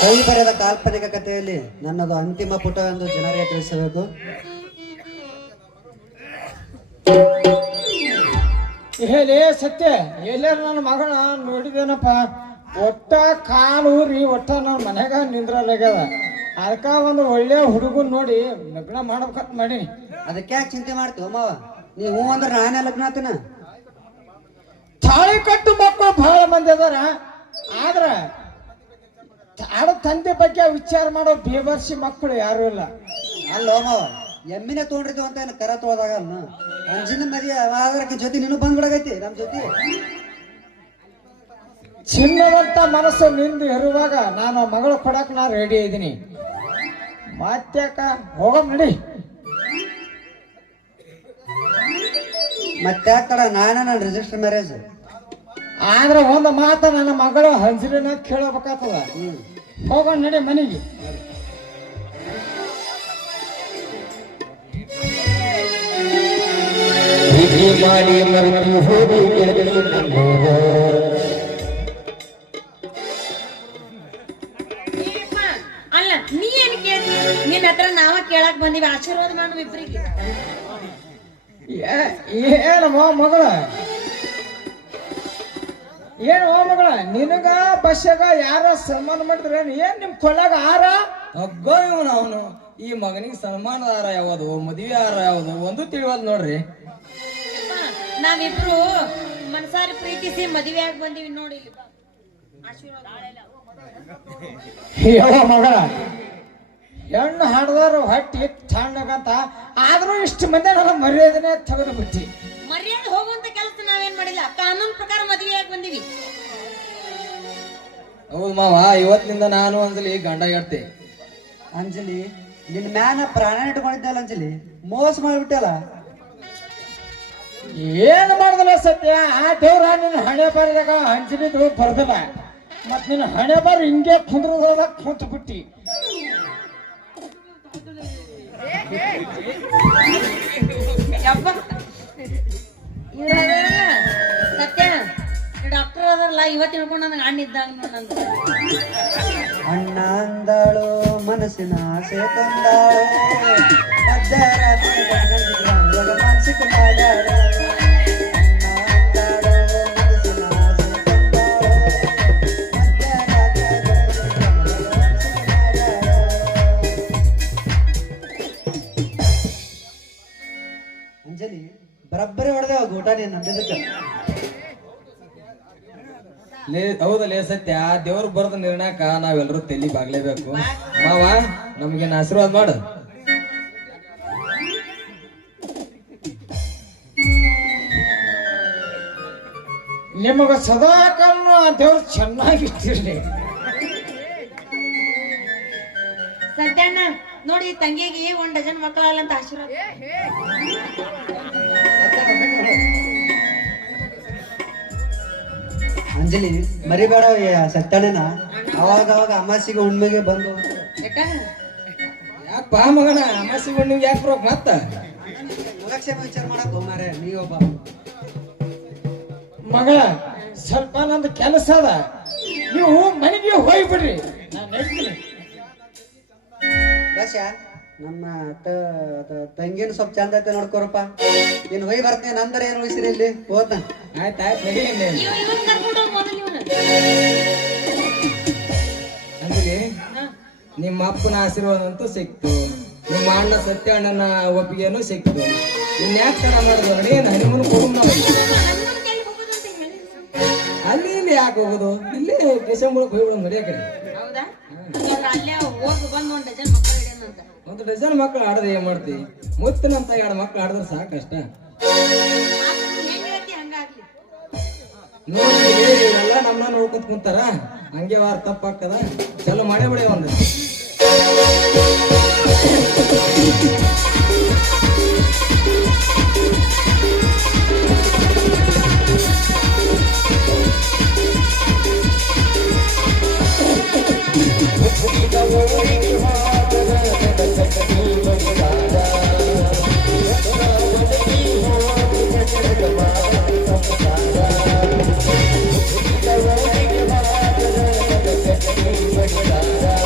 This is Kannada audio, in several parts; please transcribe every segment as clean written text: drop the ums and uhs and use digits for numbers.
ಕವಿ ಬರೆದ ಕಾಲ್ಪನಿಕ ಕಥೆಯಲ್ಲಿ ನನ್ನದು ಅಂತಿಮ ಪುಟ ಎಂದು ಜನರಿಗೆ ತಿಳಿಸಬೇಕು. ಹೇಳಿ ಸತ್ಯ ಎಲ್ಲಾರ ನನ್ನ ಮಗಳ ನೋಡಿದೇನಪ್ಪ, ಒಟ್ಟ ಕಾಲು ಊರಿ ಒಟ್ಟ ನನ್ನ ಮನೆಗ ನಿಂದ್ರಲ್ಲಾಗ್ಯದ. ಅದಕ್ಕ ಒಂದು ಒಳ್ಳೆ ಹುಡುಗನ್ ನೋಡಿ ಲಗ್ನ ಮಾಡ್ಬೇಕಂತ ಮಾಡೀನಿ. ಅದಕ್ಕೆ ಯಾಕೆ ಚಿಂತೆ ಮಾಡ್ತೀವಿ ಮಾವ? ನೀವು ಅಂದ್ರೆ ನಾನೇ ಲಗ್ನ ಆತನ. ತಾಳಿ ಕಟ್ಟು ಮಕ್ಕಳು ಬಹಳ ಮಂದಿ ಅದಾರ, ಆದ್ರ ತಂದೆ ಬಗ್ಗೆ ವಿಚಾರ ಮಾಡೋ ಬೇಬರ್ಸಿ ಮಕ್ಕಳು ಯಾರು ಇಲ್ಲ. ಅಲ್ಲೋ ಮಾವ, ಎಮ್ಮಿನ ತೊಗೊಂಡಿದ್ದು ಅಂತ ಏನು ಕರ ತೊಗೊಳದಾಗಲ್ಲ. ಅಂಜಿನ ಮದಿ ಆದ್ರಕ್ಕೆ ಜೊತೆ ನೀನು ಬಂದ್ಬಿಡಗೈತಿ ನಮ್ ಜೊತೆ. ಚಿನ್ನವಂತ ಮನಸ್ಸು ನಿಂದು ಇರುವಾಗ ನಾನು ಮಗಳು ಕೊಡಕ್ ನಾ ರೆಡಿ ಇದ್ದೀನಿ. ಮತ್ತ್ಯಾಕ ಹೋಗಮ್ ನಡಿ. ಮತ್ತೆ ಕಡ ನಾನು ರಿಜಿಸ್ಟರ್ ಮ್ಯಾರೇಜ್. ಆದ್ರೆ ಒಂದು ಮಾತ ನನ್ನ ಮಗಳು ಹಂಸಲಿನ ಕೇಳಬೇಕಾಗ್ತದ. ಹೋಗೋಣ ನಡಿ ಮನೆಗೆ. ಅಲ್ಲ ನೀ ಏನ್ ಕೇಳ್ತಿ? ನಿನ್ನ ಹತ್ರ ನಾವ ಕೇಳಕ್ ಬಂದಿವಿ, ಆಶೀರ್ವಾದ ಮಾಡು ಇಬ್ರಿಗೆ. ಏನಮ್ಮ ಮಗಳ, ಏನು ಮಗಳ ನಿನಗ ಬಸ್ಸಾಗ ಯಾರ ಸನ್ಮಾನ ಮಾಡಿದ್ರ? ಏನ್ ನಿಮ್ ಕೊಳ್ಳಾಗ ಆರ ಹಗ್ಗೋ ಇವನು ಅವನು. ಈ ಮಗನಿಗೆ ಸನ್ಮಾನ ಆರ ಯಾವುದು, ಮದುವೆ ಆರ ಯಾವುದು ಒಂದು ತಿಳಿವಲ್ ನೋಡ್ರಿ. ನಾವಿಬ್ರು ಮನಸಾರಿ ಪ್ರೀತಿಸಿ ಮದುವೆ ಆಗಿ ಬಂದಿವಿ ನೋಡಿ. ಇಲ್ಲಿ ಬಾ. ಆಶೀರ್ವಾದ ಯಾವ ಮಗಳ, ಹೆಣ್ಣು ಹಾಡ್ದಾರು ಹೊಟ್ಟಿ ತಣ್ಣಗಂತ, ಆದ್ರೂ ಇಷ್ಟು ಮಂದಿ ನನ್ನ ಮರ್ಯಾದನೆ ತೆಗೆದು ಬಿಟ್ಟಿ. ಮರ್ಯಾದೆ ಹೋಗುವಂತ ಕೆಲಸ ನಾವೇನ್ ಮಾಡಿಲ್ಲ, ಕಾನೂನು ಪ್ರಕಾರ ಮದುವೆ ಆಗಿ ಬಂದಿವಿ. ಹೌದು ಮಾವ, ಇವತ್ತಿನಿಂದ ನಾನು ಅಂಜಲಿ ಗಂಡ ಹೇಳ್ತೆ. ಅಂಜಲಿ, ನಿನ್ ಮ್ಯಾನ ಪ್ರಾಣ ಇಟ್ಕೊಂಡಿದ್ದಲ್ಲ ಅಂಜಲಿ, ಮೋಸ ಮಾಡಿಬಿಟ್ಟಲ್ಲ. ಏನ್ ಮಾಡ್ದಲ್ಲ ಸತ್ಯ, ಆ ದೇವ್ರ ನಿನ್ನ ಹಣೆ ಬಾರಿದಾಗ ಅಂಜಲಿದು ಬರ್ದಲ್ಲ, ಮತ್ ನಿನ್ನ ಹಣೆ ಬಾರಿ ಹಿಂಗೆ ಕುಂದ್ರದ ಕುಂತು ಬಿಟ್ಟಿ. ಸತ್ಯ ಡಾಕ್ಟರ್ ಅದಾರಲ್ಲ, ಇವತ್ತು ತಿಳ್ಕೊಂಡು ನನಗೆ ಅಣ್ಣ ಇದ್ದಾಗ ಅಣ್ಣ ಅಂದಾಳು ಮನಸ್ಸಿನ ಆಸೆ ತಂದಾಳು, ಮಧ್ಯರಾತ್ರಿ ಮನಸ್ಸಿಗೆ ಮಾಡ್ಯಾಳು. ಅಂಜಲಿ ಬರಬ್ಬರಿ ಹೊಡೆದೇವ ಊಟ ನೀನ್ ನಂಬಿದಕ್ಕ. ಹೌದಲ್ಲೇ ಸತ್ಯ, ದೇವ್ರು ಬರದ ನಿರ್ಣಯಕ್ಕ ನಾವೆಲ್ಲರೂ ತಲೆ ಬಾಗ್ಲೇಬೇಕು. ಮಾವ ನಮ್ಗೇನ್ ಆಶೀರ್ವಾದ ಮಾಡು. ನಿಮಗ ಸದಾ ಕಾಲ ದೇವ್ರು ಚೆನ್ನಾಗಿಟ್ಟಿರ್ಲಿ. ಸತ್ಯಣ್ಣ ನೋಡಿ, ತಂಗಿಗೆ 1 ಡಜನ್ ಮಕ್ಕಳಲ್ಲ ಅಂತ ಆಶೀರ್ವಾದ. ಅಂಜಲಿ ಮರಿಬೇಡ ಸತ್ಯಣ್ಣನ, ಅವಾಗ ಅವಾಗ ಅಮಾಸಿಗೆ ಹುಣ್ಮೆಗೆ ಬಂದು. ಯಾಕ ಬಾ ಮಗನ, ಅಮಾಸಿ ನಿಮ್ಗೆ ಯಾಕೆ ಬರೋಕ್ ಮತ್ತ ಯೋಗಕ್ಷೇಮ ವಿಚಾರ ಮಾಡಕ್ ಹೋಮಾರೆ ನೀವೊಬ್ಬ. ಮಗಳ ಸ್ವಲ್ಪ ನಂದು ಕೆಲಸ ಅದ, ನೀವು ಮನೆಗೆ ಹೋಗ್ಬಿಡ್ರಿ, ನಾನು ಹೇಳ್ತೀನಿ. ಬಸ್ ನಮ್ಮ ತಂಗಿನ ಸ್ವಲ್ಪ ಚಂದ ಐತೆ ನೋಡ್ಕೊರಪ್ಪ. ನೀನ್ ಹೋಗಿ ಬರ್ತೀನಿ, ನಂದರ ಏನು ಉಳಿಸಿರಿ ಇಲ್ಲಿ ಹೋದ. ಆಯ್ತಾಯ್ತು ನಡಿ. ಅಂಜಲಿ, ನಿಮ್ಮ ಅಪ್ಪನ ಆಶೀರ್ವಾದ ಅಂತೂ ಸಿಕ್ತು, ನಿಮ್ಮ ಅಣ್ಣ ಸತ್ಯ ಅಣ್ಣನ ಒಪ್ಪಿಗೆನೂ ಸಿಕ್ತು. ಇನ್ಯಾಕೆ ತರ ಮಾಡಿದ್ರು ನೋಡಿ, ಹನಿಮೂನ್ ಕೊಡು ನಾವು. ಅಲ್ಲಿ ಇಲ್ಲಿ ಯಾಕೆ ಹೋಗೋದು, ಇಲ್ಲಿ ಡಿಸೆಂಬರ್ ಹೋಗ್ಬಿಡೋದು ನೋಡಿ. ಆ ಕಡೆ ಹೌದಾ? ಅಲ್ಲೇ ಹೋಗಿ ಬಂದು 1 ಡಜನ್ ಮಕ್ಕಳು ಹಿಡಿಯೋಣಂತ. 1 ಡಜನ್ ಮಕ್ಕಳು ಆಡೋದು ಏನ್ ಮಾಡ್ತಿ? ಮುತ್ತಿನಂತ 2 ಮಕ್ಕಳು ಆಡಿದ್ರೆ ಸಾಕಷ್ಟ. ನೋಡಿ ಎಲ್ಲ ನಮ್ಮನ್ನ ನೋಡ್ಕೊತ ಕುಂತಾರ, ಹಂಗೆ ವಾರ ತಪ್ಪಾಗ್ತದ. ಚಲೋ ಮಾಡೇ ಬಿಡಿ ಒಂದು. Bye.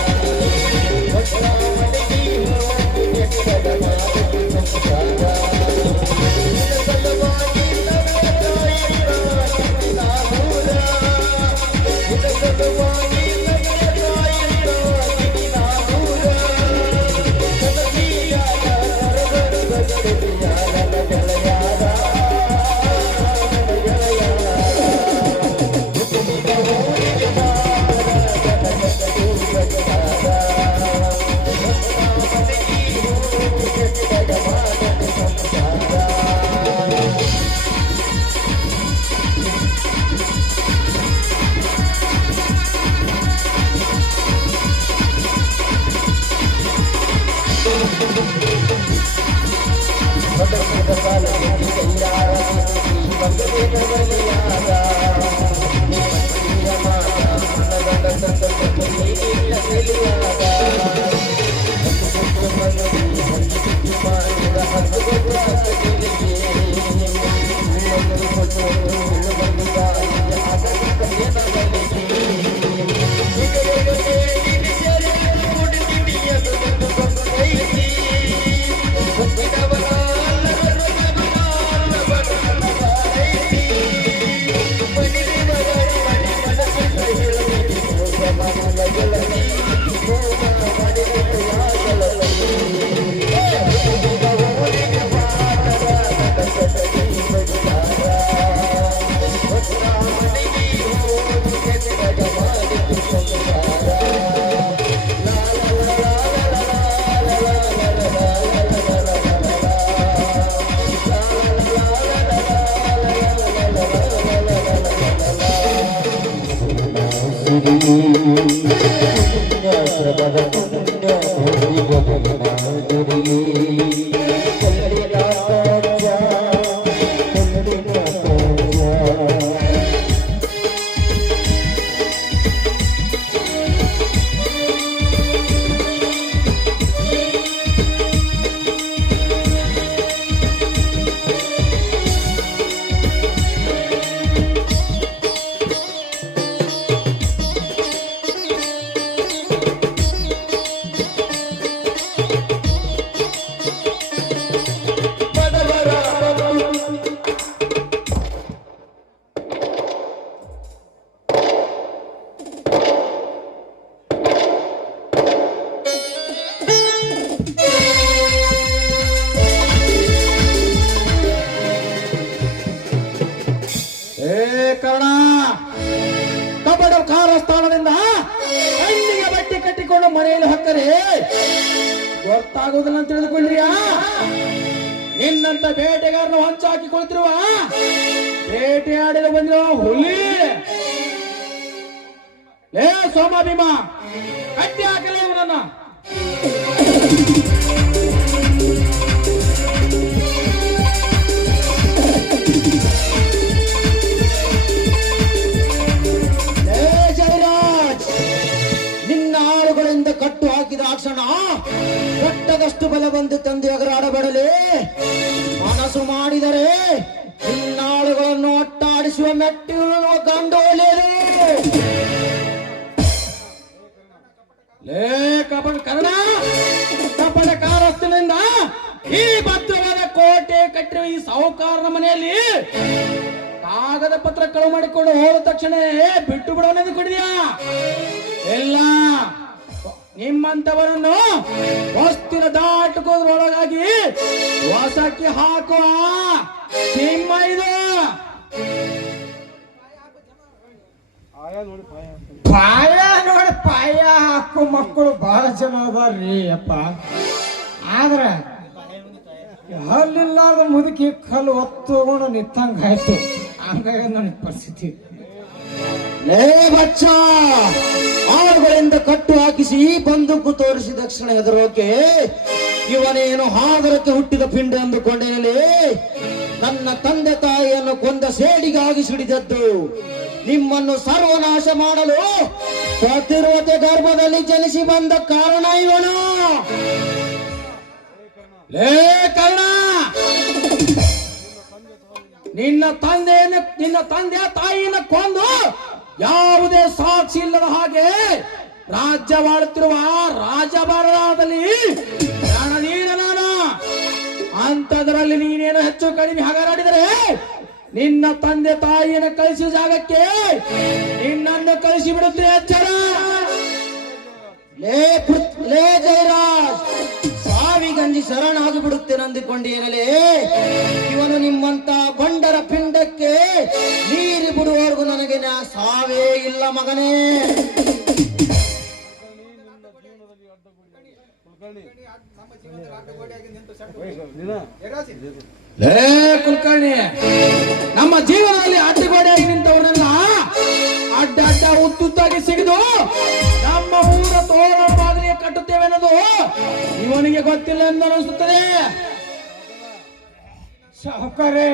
ಕರ್ಣ ಕಬಡ ಕಾರಸ್ಥಾನದಿಂದ ಕಣ್ಣಿಗೆ ಬಟ್ಟೆ ಕಟ್ಟಿಕೊಂಡು ಮನೆಯಲ್ಲಿ ಹೊಕ್ಕರೆ ಗೊತ್ತಾಗುವುದಿಲ್ಲ ಅಂತ ತಿಳಿದುಕೊಳ್ಳಿಯಾ? ನಿನ್ನಂತ ಬೇಟೆಗಾರನ ಹೊಂಚಾಕಿಕೊಳ್ತಿರುವ ಬೇಟೆಯಾಡಲು ಬಂದಿರುವ ಹುಲಿ ಲೇ ಸೋಮ ಭೀಮ, ಕಟ್ಟಿ ಹಾಕಲೇ ಇವನನ್ನ. ಕಟ್ಟು ಹಾಕಿದ ಕ್ಷಣ ಕಟ್ಟದಷ್ಟು ಬಲ ಬಂದು ತಂದೆ ಎಗರಾಡಬಡಲೇ ಮನಸ್ಸು ಮಾಡಿದರೆ ಇನ್ನಾಳುಗಳನ್ನು ಒಟ್ಟಾಡಿಸುವ ಮೆಟ್ಟಿಗಳು ಗಂಡು ಒಳ್ಳೆಯದು. ಲೇ ಕಪಟ ಕರ್ಣ, ಕಪಟ ಕಾರಸ್ಥನಿಂದ ಈ ಭದ್ರವಾದ ಕೋಟೆ ಕಟ್ಟಿರುವ ಈ ಸಾಹುಕಾರನ ಮನೆಯಲ್ಲಿ ಕಾಗದ ಪತ್ರ ಕಳು ಮಾಡಿಕೊಂಡು ಹೋದ ತಕ್ಷಣ ಬಿಟ್ಟು ಬಿಡೋನೆಂದು ಕೊಡಿದ್ಯಾ? ಎಲ್ಲ ನಿಮ್ಮಂತವರನ್ನು ವಸ್ತಿನ ದಾಟುಕೋದ್ರೊಳಗಾಗಿ ವಸಕ್ಕೆ ಹಾಕುವ ಸಿಂಹ ಇದು. ಪಾಯ ನೋಡಿ ಪಾಯ ಹಾಕೋ ಮಕ್ಕಳು ಬಹಳ ಜನ ಅದಾರ್ರಿ ಅಪ್ಪ. ಆದ್ರ ಹಲ್ಲಿಲ್ಲಾರ್ದ ಮುದುಕಿ ಕಲ್ಲು ಒತ್ತುಕೊಂಡು ನಿಂತಂಗ ಆಯ್ತು. ಹಂಗಾಗಿ ನನಗೆ ಪರಿಸ್ಥಿತಿ. ಲೇ ಬಚ್ಚ, ಆಳುಗಳಿಂದ ಕಟ್ಟು ಹಾಕಿಸಿ ಬಂದೂಕು ತೋರಿಸಿದ ತಕ್ಷಣ ಹೆದರೋಕೆ ಇವನೇನು ಹಾದರಕ್ಕೆ ಹುಟ್ಟಿದ ಪಿಂಡ ಎಂದುಕೊಂಡೇನಲ್ಲಿ ನನ್ನ ತಂದೆ ತಾಯಿಯನ್ನು ಕೊಂದ ಸೇಡಿಗಾಗಿ ಸಿಡಿದದ್ದು ನಿಮ್ಮನ್ನು ಸರ್ವನಾಶ ಮಾಡಲು ಪ್ರತಿರೋಧ ಗರ್ಭದಲ್ಲಿ ಜನಿಸಿ ಬಂದ ಕಾರಣ ಇವನು. ಲೇ ಕರ್ಣ, ನಿನ್ನ ತಂದೆಯ ತಾಯಿಯನ್ನು ಕೊಂದು ಯಾವುದೇ ಸಾಕ್ಷಿ ಇಲ್ಲದ ಹಾಗೆ ರಾಜ್ಯವಾಳುತ್ತಿರುವ ರಾಜಭರಣದಲ್ಲಿ ಪ್ರಾಣದೀನ ನಾನು. ಅಂತದರಲ್ಲಿ ನೀನೇನು ಹೆಚ್ಚು ಕಡಿಮೆ ಹಗರಾಡಿದರೆ ನಿನ್ನ ತಂದೆ ತಾಯಿಯನ್ನು ಕಳಿಸುವ ಜಾಗಕ್ಕೆ ನಿನ್ನನ್ನು ಕಳಿಸಿ ಬಿಡುತ್ತೆ. ಎಚ್ಚರ. ಲೇ ಜಯರಾಜ್, ಸಾವಿಗಂಜಿ ಶರಣಾಗಿ ಬಿಡುತ್ತೇನೆ ಅಂದುಕೊಂಡೇನಲೇ? ಇವನು ನಿಮ್ಮಂತ ಬಂಡರ ಪಿಂಡಕ್ಕೆ ನೀರಿ ಬಿಡುವವರೆಗೂ ನನಗೆ ಸಾವೇ ಇಲ್ಲ ಮಗನೇ. ಲೇ ಕುಲಕರ್ಣಿ, ನಮ್ಮ ಜೀವನದಲ್ಲಿ ಅಡ್ಡಗೋಡೆಯಾಗಿ ನಿಂತವರನ್ನ ಅಡ್ಡ ಅಡ್ಡ ಉತ್ತುತ್ತಾಗಿ ಸಿಗಿದು ನಮ್ಮ ಊರ ತೋರಣ ಬಾಗಿಲಿಗೆ ಕಟ್ಟುತ್ತೇವೆ ಅನ್ನೋದು ಇವನಿಗೆ ಗೊತ್ತಿಲ್ಲ ಎಂದು ಅನಿಸುತ್ತದೆ. ಸಾಹುಕಾರೆ,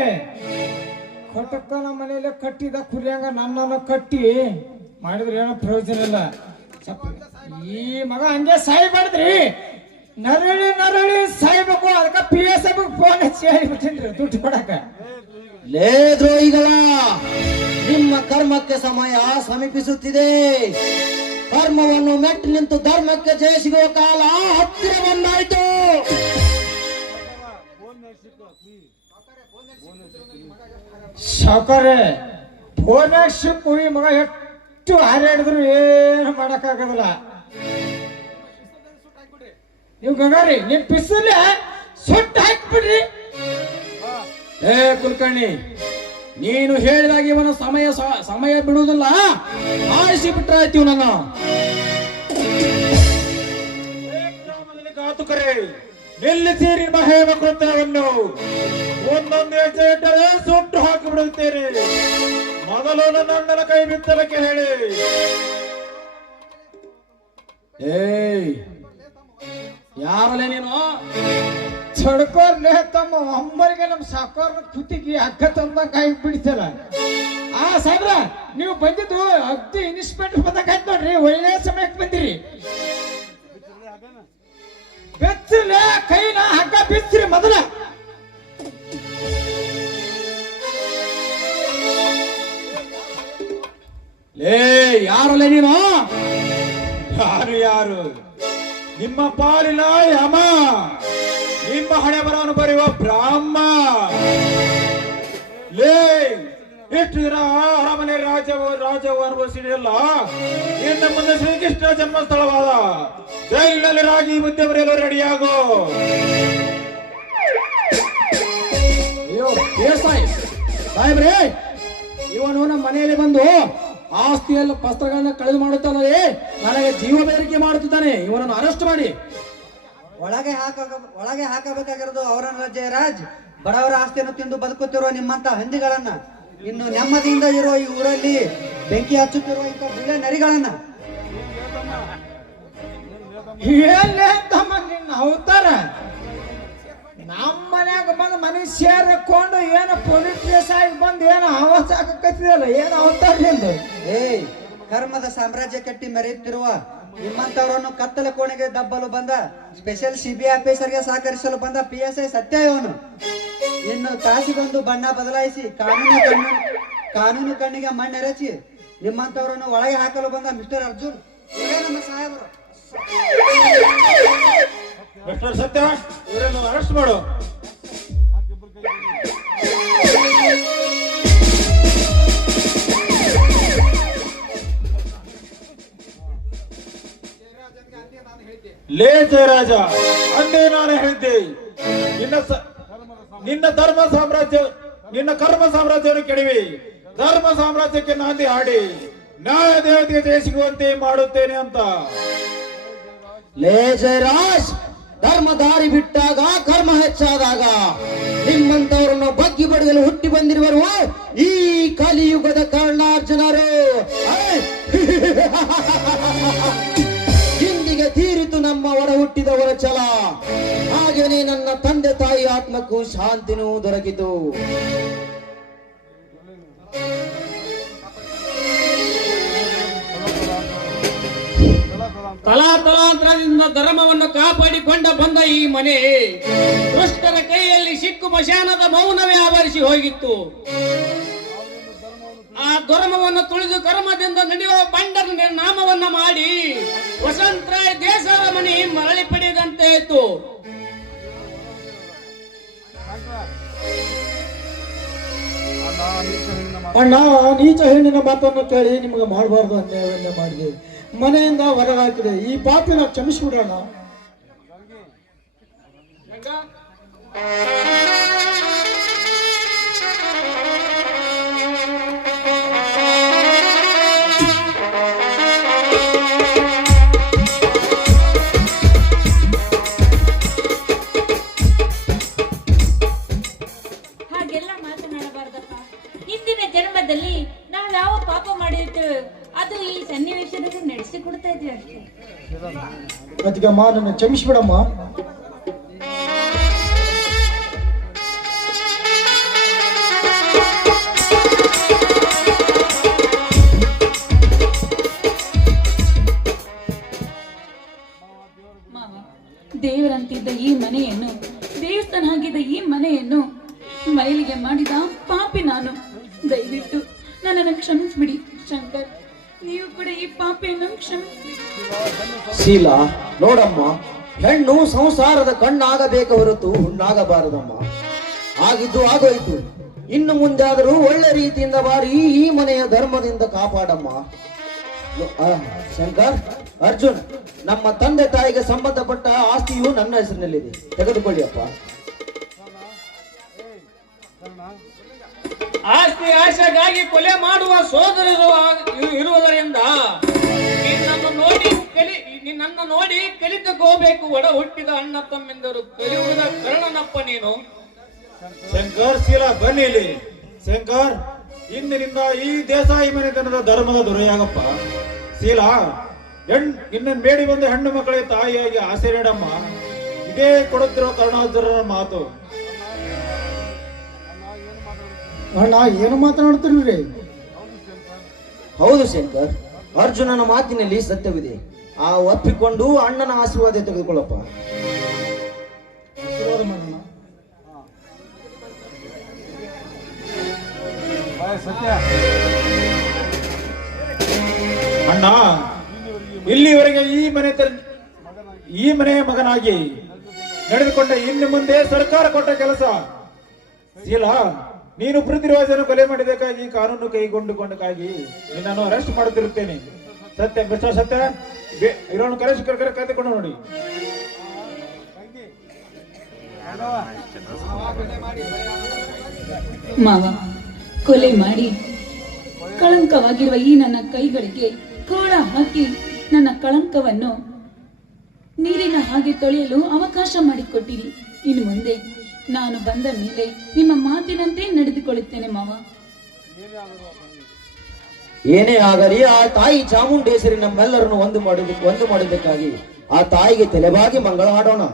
ಕೊಟ್ಟಕ್ಕನ ಮನೆಯಲ್ಲೇ ಕಟ್ಟಿದ ಕುರಿಯಂಗ ನನ್ನನ್ನು ಕಟ್ಟಿ ಮಾಡಿದ್ರೆ ಏನೋ ಪ್ರಯೋಜನ ಇಲ್ಲ. ಈ ಮಗ ಹಂಗೆ ಸಾಯ್ಬಾರ್ದ್ರಿ, ನರಳಿ ನರಳಿ ಸಾಯ್ಬೇಕು. ಅದಕ್ಕೆ PS ಫೋನ್ ಹಚ್ಚಿ ಹೇಳ್ಬಿಟ್ಟಿನ್ರಿ ದುಡ್ಡು ಕೊಡಕ. ಲೇ ದ್ರೋಹಿಗಳ, ನಿಮ್ಮ ಕರ್ಮಕ್ಕೆ ಸಮಯ ಸಮೀಪಿಸುತ್ತಿದೆ. ಕರ್ಮವನ್ನು ಮೆಟ್ಟಿ ನಿಂತು ಧರ್ಮಕ್ಕೆ ಜಯಿಸುವ ಕಾಲ ಹತ್ತಿರ ಬಂದಾಯಿತು. ಸಾಹುಕಾರೆ, ಫೋನ್ಯಾಗ ಸಿಕ್ಕು ಈ ಮಗ ಎಷ್ಟು ಹಾರಾಡಿದ್ರು ಏನು ಮಾಡಕ್ಕಾಗದಿಲ್ಲ. ನೀವು ಗಂಗಾರಿ, ನಿಮ್ ಪಿಸ್ತೂಲ್ ಸುಟ್ಟು ಹಾಕ್ಬಿಡ್ರಿ. ಏ ಕುಲಕರ್ಣಿ, ನೀನು ಹೇಳಿದಾಗ ಇವನು ಸಮಯ ಬಿಡುವುದಿಲ್ಲ. ಆರಿಸಿ ಬಿಟ್ರಾಯ್ತೀವಿ ನನ್ನ. ಕಾತುಕರೇ, ನಿಲ್ಲಿಸಿರಿ ಮಹೇಮ ಕೃತ್ಯವನ್ನು. ಒಂದೊಂದು ಹೆಜ್ಜೆ ಇಟ್ಟರೆ ಸುಟ್ಟು ಹಾಕಿಬಿಡುತ್ತೇನೆ. ಮೊದಲು ನನ್ನ ಅಣ್ಣನ ಕೈ ಬಿತ್ತಲಕ್ಕೆ ಹೇಳಿ. ಏಯ್ ಯಾರಲ್ಲ ನೀನು? ಚಡ್ಕೋರ್ಲೆ ತಮ್ಮ ಒಮ್ಮರಿಗೆ ನಮ್ಮ ಸಾಕೋರ್ನ ಕುತ್ತಿಗೆ ಹಗ್ಗ ತಂದ ಕಾಯಿ ಬಿಡ್ತಾರ. ಆ ಸಾಹೇಬ್ರ ನೀವು ಬಂದಿದ್ದು ಅಗ್ದಿ ಇನ್ಸ್ಪೆಕ್ಟರ್ ಬಂದಾಯ್ತು ನೋಡ್ರಿ, ಒಳ್ಳೆ ಸಮಯಕ್ಕೆ ಬಂದಿರಿ. ಬೆಚ್ಚಲೆ ಕೈನ ಹಗ್ಗ ಬಿಚ್ಚ್ರಿ ಮೊದಲ. ಲೇ ಯಾರಲ್ಲ ನೀನು? ಯಾರು ನಿಮ್ಮ ಪಾಲಿನ ಯಮ, ನಿಮ್ಮ ಹಣೆ ಬರವನ್ನು ಬರೆಯುವ ಬ್ರಾಹ್ಮ. ಲೇ ಎಷ್ಟು ದಿನ ಅರಮನೆ ರಾಜ್ಯವು ಅನುಭವಿಸಿದೆಯಲ್ಲ, ಇನ್ನು ಮುಂದೆ ಶ್ರೀಕೃಷ್ಣ ಜನ್ಮಸ್ಥಳವಾದ ಜೈಲಿನಲ್ಲಿ ರಾಗಿ ಮುದ್ದೆ ಬರೆಯಲು ರೆಡಿಯಾಗೋ. ಅಯ್ಯೋ ದೇಸಾಯಿ ಸಾಹೇಬ್ರೇ, ಇವನು ನಮ್ಮ ಮನೆಯಲ್ಲಿ ಬಂದು ಆಸ್ತಿಯಲ್ಲಿ ಪಸ್ತ್ರಗಳನ್ನ ಕಳೆದು ಮಾಡುತ್ತಾನೆ, ನನಗೆ ಜೀವ ಬೆದರಿಕೆ ಮಾಡುತ್ತಿದ್ದಾನೆ. ಇವನನ್ನು ಅರೆಸ್ಟ್ ಮಾಡಿ. ಒಳಗೆ ಹಾಕಬೇಕಾಗಿರೋದು ಅವರನ್ನ ಜಯರಾಜ್. ಬಡವರ ಆಸ್ತಿಯನ್ನು ತಿಂದು ಬದುಕುತ್ತಿರುವ ನಿಮ್ಮಂತ ಹಂದಿಗಳನ್ನ, ಇನ್ನು ನೆಮ್ಮದಿಯಿಂದ ಇರುವ ಈ ಊರಲ್ಲಿ ಬೆಂಕಿ ಹಚ್ಚುತ್ತಿರುವ ಇಂಥ ಬಿಳೆ ನರಿಗಳನ್ನ. ಎಲ್ಲೇ ತಮ್ಮ ನಿನ್ನ ಅವತಾರ ನಮ್ಮ ಮನ್ಯಾಗ ಬಂದು ಮನೆ ಸೇರಿಕೊಂಡು ಏನೋ ಪೊಲೀಸ್ ಕೇಸ್ ಆಗಿ ಬಂದು ಏನೋ ಆವಾಜ್ ಹಾಕತ್ತಿದಲ್ಲ, ಏನು ಅವತಾರ ನಿಂದು? ಏಯ್, ಕರ್ಮದ ಸಾಮ್ರಾಜ್ಯ ಕಟ್ಟಿ ಮೆರೆಯುತ್ತಿರುವ ನಿಮ್ಮಂತವರನ್ನು ಕತ್ತಲ ಕೋಣೆಗೆ ದಬ್ಬಲು ಬಂದ ಸ್ಪೆಷಲ್ ಸಿಬಿಐ ಆಫೀಸರ್ಗೆ ಸಹಕರಿಸಲು ಬಂದ PSI ಸತ್ಯ ಇವನು. ಇನ್ನು ತಾಸಿಗೊಂದು ಬಣ್ಣ ಬದಲಾಯಿಸಿ ಕಾನೂನು ಕಣ್ಣಿಗೆ ಮಣ್ಣೆರಚಿ ನಿಮ್ಮಂತವರನ್ನು ಒಳಗೆ ಹಾಕಲು ಬಂದ ಮಿಸ್ಟರ್ ಅರ್ಜುನ್, ಇವರೇ ನಮ್ಮ ಸಾಹೇಬರು. ಮಿಸ್ಟರ್ ಸತ್ಯ, ಇವರನ್ನು ಅರೆಸ್ಟ್ ಮಾಡು. ಲೇ ಜಯರಾಜ, ಅಂದೇ ನಾನು ಹೇಳಿದ್ದೆ, ನಿನ್ನ ಧರ್ಮ ಸಾಮ್ರಾಜ್ಯ, ನಿನ್ನ ಕರ್ಮ ಸಾಮ್ರಾಜ್ಯವನ್ನು ಕೆಡವಿ ಧರ್ಮ ಸಾಮ್ರಾಜ್ಯಕ್ಕೆ ನಾಂದಿ ಹಾಡಿ ನ್ಯಾಯ ದೇವತೆಗೆ ಜಯ ಸಿಗುವಂತೆ ಮಾಡುತ್ತೇನೆ ಅಂತ. ಲೇ ಜಯರಾಜ್, ಧರ್ಮ ದಾರಿ ಬಿಟ್ಟಾಗ ಕರ್ಮ ಹೆಚ್ಚಾದಾಗ ನಿಮ್ಮಂತವರನ್ನು ಬಗ್ಗಿ ಬಡಿಯಲು ಹುಟ್ಟಿ ಬಂದಿರುವರು ಈ ಕಲಿಯುಗದ ಕರ್ಣಾರ್ಜುನರು. ಇಂದಿಗೆ ತೀರಿತು ನಮ್ಮ ಒಡ ಹುಟ್ಟಿದವರ ಛಲ. ಹಾಗೇನೆ ನನ್ನ ತಂದೆ ತಾಯಿ ಆತ್ಮಕ್ಕೂ ಶಾಂತಿನೂ ದೊರಕಿತು. ತಲಾಂತರದಿಂದ ಧರ್ಮವನ್ನು ಕಾಪಾಡಿಕೊಂಡ ಬಂದ ಈ ಮನೆ ದುಷ್ಟರ ಕೈಯಲ್ಲಿ ಸಿಕ್ಕು ಮಶಾನದ ಮೌನವೇ ಆವರಿಸಿ ಹೋಗಿತ್ತು. ಆ ಧರ್ಮವನ್ನು ತುಳಿದು ಕರ್ಮದಿಂದ ನಡೆಯುವ ಬಂಡನ ನಾಮವನ್ನ ಮಾಡಿ ವಸಂತರಾಯ ದೇಶರ ಮನೆ ಮರಳಿ ಪಡೆದಂತೆ ಇತ್ತು. ಅಣ್ಣ, ನೀಚ ಹೆಣ್ಣಿನ ಮಾತನ್ನು ಕೇಳಿ ನಿಮಗೆ ಮಾಡಬಾರ್ದು ಅನ್ಯಾಯವನ್ನೇ ಮಾಡಿದೆ, ಮನೆಯಿಂದ ಹೊರಗೆ ಹಾಕಿದೆ. ಈ ಪಾಪಿನ ಕ್ಷಮಿಸ್ಬಿಡೋಣ. ಹಾಗೆಲ್ಲ ಮಾತನಾಡಬಾರ್ದಪ್ಪ. ಹಿಂದಿನ ಜನ್ಮದಲ್ಲಿ ನಾವು ಯಾವ ಪಾಪ ಮಾಡಿರ್ತೇವೆ ಅದು ಈ ಸನ್ನಿವೇಶದಲ್ಲಿ ನಡೆಸಿಕೊಡ್ತಾ ಇದ್ವಿ ಅಷ್ಟೇ. ಅದಕ್ಕೆ ಅಮ್ಮ, ನನ್ನ ಕ್ಷಮಿಸ್ಬಿಡಮ್ಮ. ಮಾವ, ದೇವರಂತಿದ್ದ ಈ ಮನೆಯನ್ನು, ದೇವಸ್ಥಾನ ಆಗಿದ್ದ ಈ ಮನೆಯನ್ನು ಮೈಲಿಗೆ ಮಾಡಿದ ಪಾಪಿ ನಾನು. ದಯವಿಟ್ಟು ನನ್ನನ್ನು ಕ್ಷಮಿಸ್ಬಿಡಿ. ಶಂಕರ್, ನೀವು ಕೂಡ ಈ ಪಾಪಿಯನ್ನು ಕ್ಷಮಿಸ್ಬಿಡಿ. ಶೀಲಾ, ನೋಡಮ್ಮ, ಹೆಣ್ಣು ಸಂಸಾರದ ಕಣ್ಣಾಗಬೇಕ ಹೊರತು ಹುಣ್ಣಾಗಬಾರದಮ್ಮ. ಆಗಿದ್ದು ಆಗೋಯ್ತು. ಇನ್ನು ಮುಂದೆ ಆದರೂ ಒಳ್ಳೆ ರೀತಿಯಿಂದ ಬಾರಿ ಈ ಮನೆಯ ಧರ್ಮದಿಂದ ಕಾಪಾಡಮ್ಮ. ಶಂಕರ್, ಅರ್ಜುನ್, ನಮ್ಮ ತಂದೆ ತಾಯಿಗೆ ಸಂಬಂಧಪಟ್ಟ ಆಸ್ತಿಯು ನನ್ನ ಹೆಸರಿನಲ್ಲಿದೆ, ತೆಗೆದುಕೊಳ್ಳಿ ಅಪ್ಪ. ಆಸ್ತಿ ಆಶೆಗಾಗಿ ಕೊಲೆ ಮಾಡುವ ಸೋದರರು ಇರುವುದರಿಂದ ನಿನ್ನನ್ನು ನೋಡಿ ಕಲಿತುಕೋಬೇಕು ಒಡ ಹುಟ್ಟಿದ ಅಣ್ಣ ತಮ್ಮೆಂದರು ಕಲಿಯುವುದ ಕರ್ಣನಪ್ಪ ನೀನು. ಶಂಕರ್, ಶೀಲಾ ಬನ್ನಿ ಇಲ್ಲಿ. ಶಂಕರ್, ಇಂದಿನಿಂದ ಈ ದೇಸಾಯಿ ಮನೆತನದ ಧರ್ಮದ ದೊರೆಯಾಗಪ್ಪ. ಶೀಲಾ, ಇನ್ನು ಬೇಡಿ ಬಂದ ಹೆಣ್ಣು ಮಕ್ಕಳಿಗೆ ತಾಯಿಯಾಗಿ ಆಸೆ ನೀಡಮ್ಮ. ಇದೇ ಕೊಡುತ್ತಿರೋ ಕರುಣಾಜರರ ಮಾತು. ಅಣ್ಣ ಏನು ಮಾತನಾಡ್ತೀರಿ? ಹೌದು ಶಂಕರ್, ಅರ್ಜುನನ ಮಾತಿನಲ್ಲಿ ಸತ್ಯವಿದೆ. ಆ ಒಪ್ಪಿಕೊಂಡು ಅಣ್ಣನ ಆಶೀರ್ವಾದ ತೆಗೆದುಕೊಳ್ಳಪ್ಪ. ಆಶೀರ್ವಾದ ಮಾಡೋಣ. ಅಣ್ಣ, ಇಲ್ಲಿವರೆಗೆ ಈ ಮನೆಯ ಮಗನಾಗಿ ನಡೆದುಕೊಂಡ ಇನ್ನು ಮುಂದೆ ಸರ್ಕಾರ ಕೊಟ್ಟ ಕೆಲಸ ಶೀಲಾ, ನೀನು ಪೃಥ್ವಿರಾಜನ ಕೊಲೆ ಮಾಡಿದಕ್ಕಾಗಿ ಕಾನೂನು ಕೈಗೊಂಡುಕೊಂಡಕ್ಕಾಗಿ ನಿನ್ನನ್ನು ಅರೆಸ್ಟ್ ಮಾಡುತ್ತಿರುತ್ತೇನೆ. ಸತ್ಯ ಮಿಸ್ಟರ್ ಸತ್ಯ, ಇರೋನು ಕರೆದುಕೊಂಡು ನೋಡಿ. ಮಾವ, ಕೊಲೆ ಮಾಡಿ ಕಳಂಕವಾಗಿರುವ ಈ ನನ್ನ ಕೈಗಳಿಗೆ ಕೋಳ ಹಾಕಿ ನನ್ನ ಕಳಂಕವನ್ನು ನೀರಿನ ಹಾಗೆ ತೊಳೆಯಲು ಅವಕಾಶ ಮಾಡಿಕೊಟ್ಟಿರಿ. ಇನ್ನು ಮುಂದೆ ನಾನು ಬಂದ ಮೇಲೆ ನಿಮ್ಮ ಮಾತಿನಂತೆ ನಡೆದುಕೊಳ್ಳುತ್ತೇನೆ ಮಾವ. ಏನೇ ಆಗಲಿ ಆ ತಾಯಿ ಚಾಮುಂಡೇಶ್ವರಿ ನಮ್ಮೆಲ್ಲರನ್ನು ಒಂದು ಮಾಡಿದ್ದಕ್ಕಾಗಿ ಆ ತಾಯಿಗೆ ತಲೆಬಾಗಿ ಮಂಗಳ ಹಾಡೋಣ.